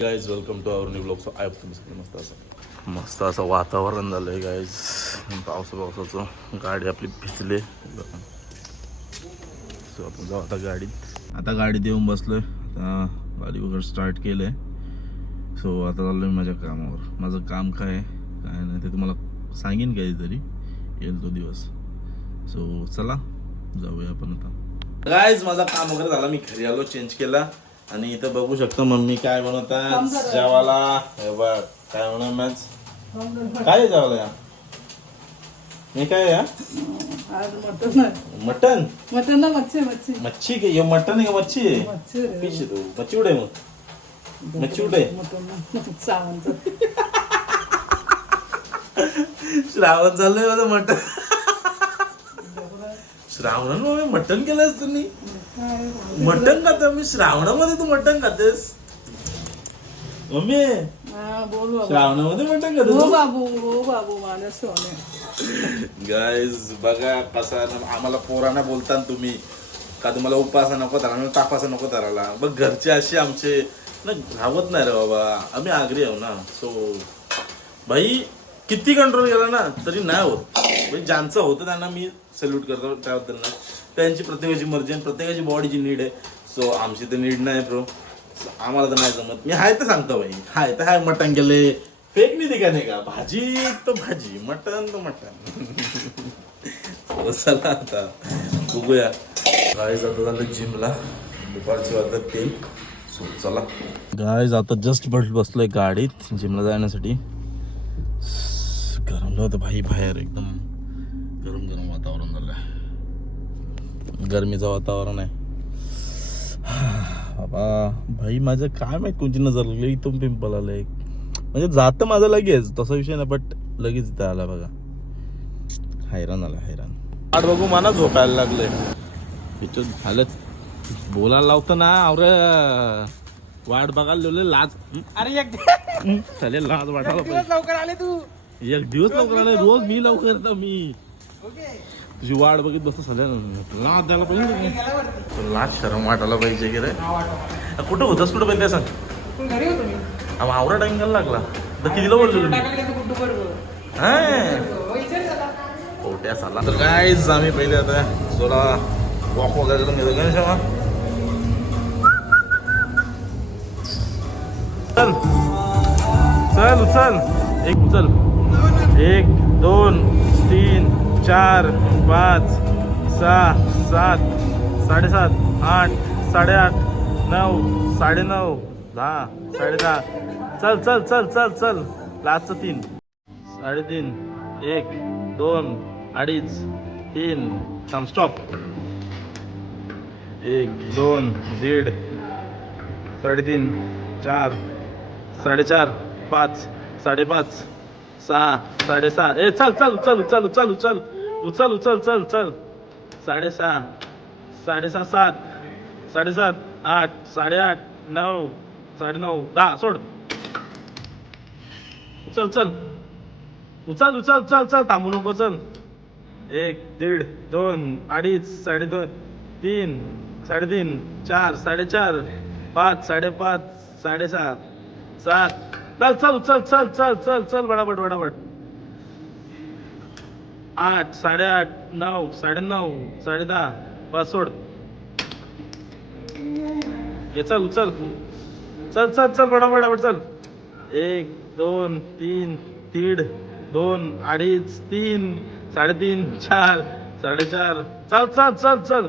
Guys welcome to our new blog. So I तुम्ही सगळं मस्त असं वातावरण झालं आहे गाईज. पावसाचं गाडी आपली भिजले. सो आपण जाऊ आता गाडीत. आता गाडीत येऊन बसलोय. आता गाडी वगैरे स्टार्ट केलं आहे. सो आता चाललो आहे माझ्या कामावर. माझं काम काय आहे काय नाही ते तुम्हाला सांगेन काहीतरी, येईल तो दिवस. सो चला जाऊया आपण आता. गाईज माझं काम वगैरे झालं, मी घरी आलो, चेंज केला. आणि इथं बघू शकतो मम्मी काय बनवतात जेवायला. हे बघ काय म्हणा मॅच काय जेवायला या मी काय या मटन मटन ना मच्छी मच्छी के ये मटन आहे का मच्छी आहे फिश तू मच्छी उडे मग मच्छी उडे श्रावण चाललंय माझं मटन. श्रावणामध्ये मटन केलंस तुम्ही. मटन खाता मी श्रावणामध्ये तू मटन खातेस मम्मी. श्रावणामध्ये मटन खाते बाबू माझ्या सोने. गाईज बघा कसा आम्हाला पोरांना बोलता तुम्ही का तुम्हाला उपासा नको धरायला तापासा नको धरायला. बघ घरचे असे आमचे ना धावत नाही रे बाबा. आम्ही आगरी आहो ना. सो भाई किती कंट्रोल केला ना तरी नाही होत. म्हणजे ज्यांचं होतं त्यांना मी सल्यूट करतो त्याबद्दल ना. त्यांची प्रत्येकाची मर्जी आणि प्रत्येकाची बॉडीची नीड आहे. सो आमची तर नीड नाही ब्रो. आम्हाला तर नाही जमत. मी हाय तर सांगतो भाई हाय तर हाय. मटण केले फेक नाही दिका नाही का. भाजी तो भाजी मटण तो मटण. चला आता बघूया. गाईज आता झालं जिमला. दुपारची वाजता ते. सो चला गाईज आता जस्ट बसलोय गाडीत जिमला जाण्यासाठी. गरम होतं भाई बाहेर. एकदम गरम गरम वातावरण झालंय. गरमीचं वातावरण आहे बाबा. भाई माझं काय माहित कोणती नजर लागली. इथून पिंपल आलंय म्हणजे जातं माझं लगेच तसा विषय ना. बट लगेच इथं आला बघा. हैराण आला हैराण. वाट बघू मला झोपायला लागलंय. तिच्यात हालत बोलायला लावतं ना. अरे वाट बघायला लावले लाज. अरे चालेल लाज वाटायला पाहिजे. लवकर आले तू. एक दिवस लवकर आलाय. रोज मी लवकर येतो. मी तुझी वाट बघित बसतो सध्या. लाज द्यायला पाहिजे. लाज शरम वाटायला पाहिजे की रे. कुठं होतस कुठं पाहिजे सांग. घरी होतो मी. आवरा टाइम घ्यायला लागला तर कितीला बोललो तुम्ही. पोट्या साला. तर काय आम्ही पहिले आता थोडा वॉक वगैरे करून घेतो. गणेश चल चल उचल. एक उचल. 1 2 3 4 5 6 7 7.5 8 8.5 9 9.5 10 10.5. चल चल चल चल चल. लास्टचं 3 3.5 1 2 2.5 3 थांब स्टॉप. 1 2 1.5 3.5 4 4.5 5 5.5 6 6.5 ए चल चल चल चल चल चल उचल उचल चल चल. 6.5 6.5 7 7.5 8 8.5 9 9.5 10 सोड. चल चल उचल उचल चल चल. थांबू नको चल. 1 1.5 2 2.5 2.5 3 3.5 4 4.5 5 5.5 6.5 7 चल चल चल चल चल चल चल बडाबट बडाबट. 8 8.5 9 9.5 10 बस सोड. ये चल उचल चल चल चल बडाबट चल. 1 2 3 3 2 2.5 3 3.5 4 4.5 चल चल चल चल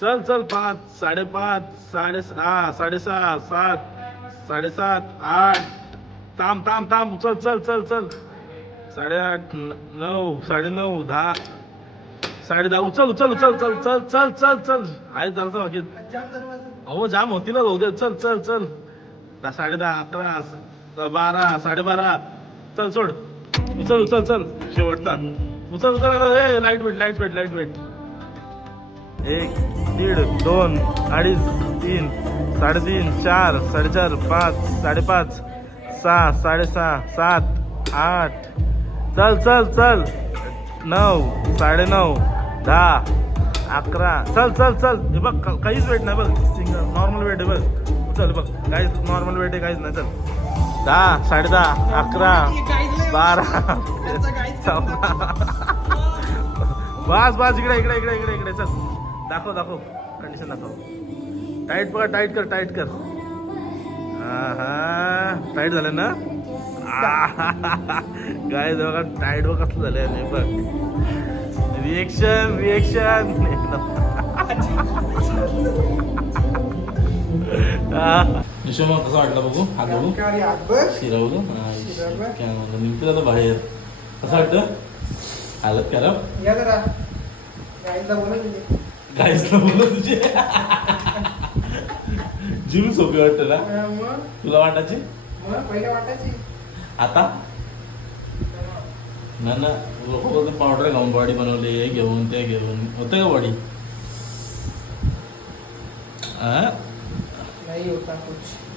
चल चल. 5 5.5 6.6 6.6 7 7.5 8 थांब थांब थांब. चल चल चल चल. 8.5 9 9.5 10 10.5 उचल उचल उचल चल चल चल चल चल. आहे चालतं बाकी. हो जाम होती ना. जाऊ चल चल चल. 10:30 11 12 12.5 चल सोड. उचल उचल चल. शेवटचा उचल उचल. Light weight light weight light weight. 1 1.5 2 2.5 3 3.5 4 4.5 5 5.5 6 6.6 7 8 चल चल चल. 9 9.5 10 11 चल चल चल. हे बघ काहीच वेट नाही बघ. सिंगल नॉर्मल वेट आहे बघ. चल बघ काहीच नॉर्मल वेट आहे काहीच नाही चल 10 10:30 11 12 बस बस इकडे इकडे इकडे इकडे इकडे चल दाखव दाखव कंडिशन दाखव टाईट बघा टाईट कर हा हा टाईट झालं ना काय बघा टाईट बघ कसलं झालं नाही बघ रिएक्शन निशोमा कसं वाटलं बघू हात बघू शिरवलं निघतो आता बाहेर कसं वाटतं हालत खराब गाईसला बोल तुझे जीव सोपी वाटत ना तुला वाटायची आता ना लोक बोलते पावडर खाऊन बॉडी बनवली हे घेऊन ते घेऊन होतं का बॉडी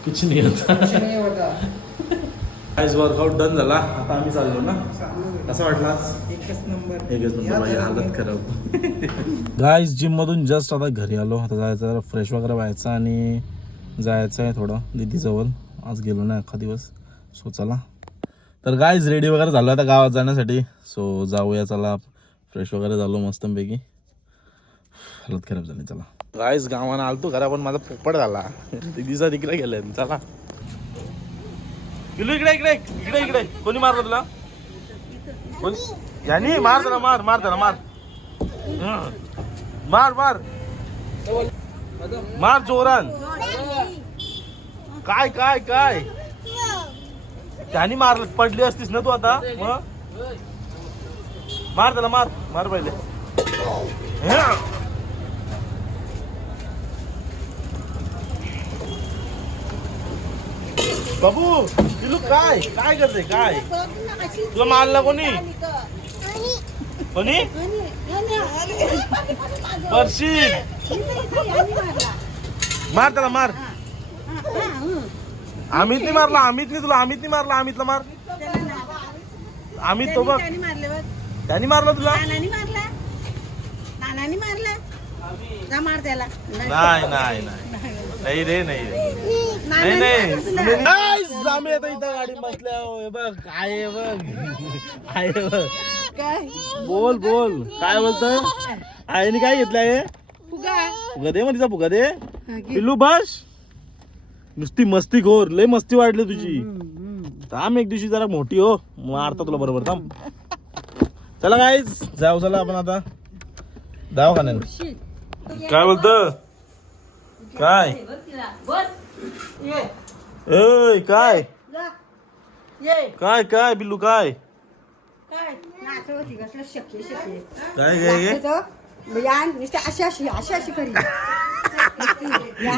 कुछ नाही होता आज वर्कआउट डन झाला आता आम्ही चाललो ना कसं वाटला एकच नंबर भाई हालत खराब गाईज जिम मधून जस्ट आता घरी आलो आता जायचं फ्रेश वगैरे व्हायचं आणि जायचं आहे थोडं दीदीजवळ आज गेलो ना अख्खा दिवस सो चला तर गाईज रेडी वगैरे झालो आता गावात जाण्यासाठी सो जाऊया चला फ्रेश वगैरे झालो मस्तपैकी हालत खराब झाली चला गाईज गावानं आलतो घरा पण माझा पोपट झाला दीदीचा तिकडे गेलाय चला पिलू इकडे इकडे इकडे इकडे कोणी मारलं तुला कोण यानी मार त्याला मार त्याला मार मार जोरान काय काय काय त्यानी मारलं पडली असतीस ना तू आता मग मार त्याला मार पहिले बाबू पिलू काय काय करते काय तुला मारला कोणी पर्शी मार त्याला मार अमितने मारला अमितने मारला अमितला मार अमित तो बघ त्याने मारला तुला नाही रे आम्ही आता इथं गाडी बसल्या बघ आहे बघ बोल काय बोलतोय आईने काय घेतलंय फुगा दे मग तिचा फुगा दे पिल्लू बस नुसती मस्ती खोर लय मस्ती वाढली तुझी थांब एक दिवशी जरा मोठी हो मारता तुला बरोबर थांब चला गाईज जाऊ चला आपण आता दवाखान्यात काय बोलत काय काय काय काय बिल्लू काय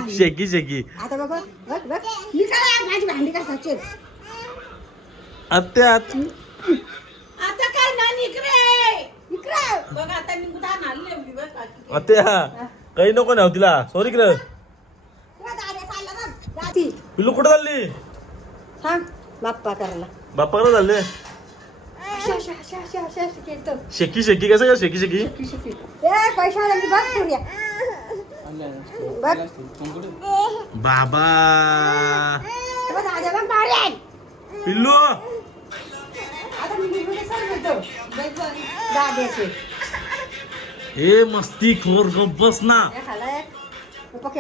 शेकी आता बघ माझी भांडी कसाची आत्या आता काय नानी इकडे बघ आता निघता नाली बघ आत्या काही नको नाही तिला सॉरी कर पिल्लू कुठं चालली बाप्पा करायला बाप्पा कडे चालले शेकी कसं का शेकी पैसा बघ बाबा पिल्लू हे मस्ती खोर गप बस ना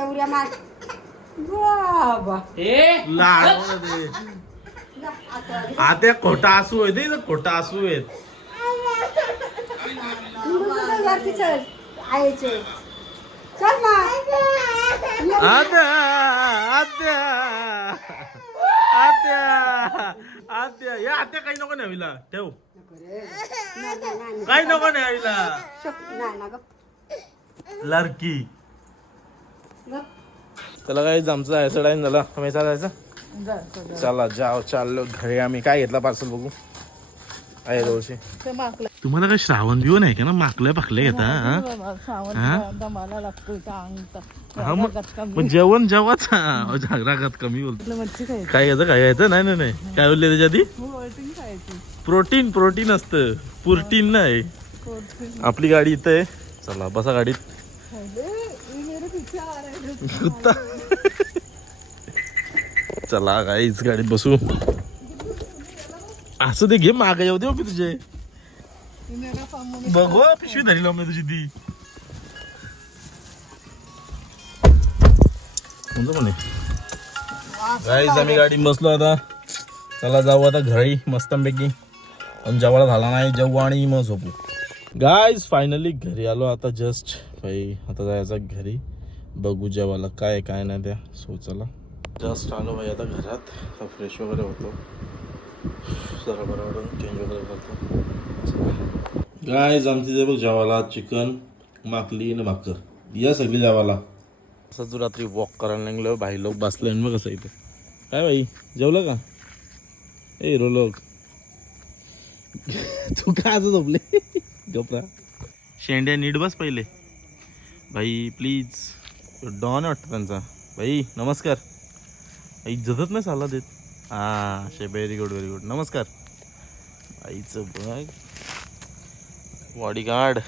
उड्या मार आता खोटा आसू आहे खोटा आसू आहेत आत्या या आत्या काही नको न्यावीला ठेव काही नको न्यावीला लडकी त्याला काही आमचा ऍसिड टाइम झाला आम्ही चालायचं चला जाओ चाललो घरी आम्ही काय घेतला पार्सल बघू आहे रोशी तुम्हाला काय श्रावण बिवण आहे का ना माकल्या पाकल्या घेता मग जेवण जेव्हाच रागात कमी बोलतो काय घ्यायचं नाही काय बोलले त्याच्या आधी प्रोटीन असतं पुरटीन नाही आपली गाडी इथं आहे चला बसा गाडीत कुत्ता चला गाईच गाडीत बसू. असं ते घे माग येऊ दे मी तुझे बघ पिशवी धरी लाव मी तुझी ती म्हणे. गाईज आम्ही गाडी बसलो आता. चला जाऊ आता घरी मस्तपैकी. पण जेवायला झाला नाही, जेवू आणि मग झोपू. गाईज फायनली घरी आलो आता जस्ट. भाई आता जायचं घरी, बघू जेवायला काय काय नाही त्या. सो चला जस्ट आलो भाई आता घरात. फ्रेश वगैरे होतो जरा बरोबर चेंज वगैरे करतो. गाईज आमची ते बघ जेवायला चिकन माकली आणि भाकर या सगळी जेवायला. असंच रात्री वॉक करायला निघलो. भाई लोक बसले मग कसं इथे. काय भाई जेवलं का? ए रोलोक तू काय असं झोपले गपरा. शेंड्या नीट बस पहिले भाई प्लीज. डॉन वाटतं त्यांचा. भाई नमस्कार. इज्जतच नाही साला देत. हां शे व्हेरी गुड व्हेरी गुड. नमस्कार. आईचं बघ बॉडीगार्ड.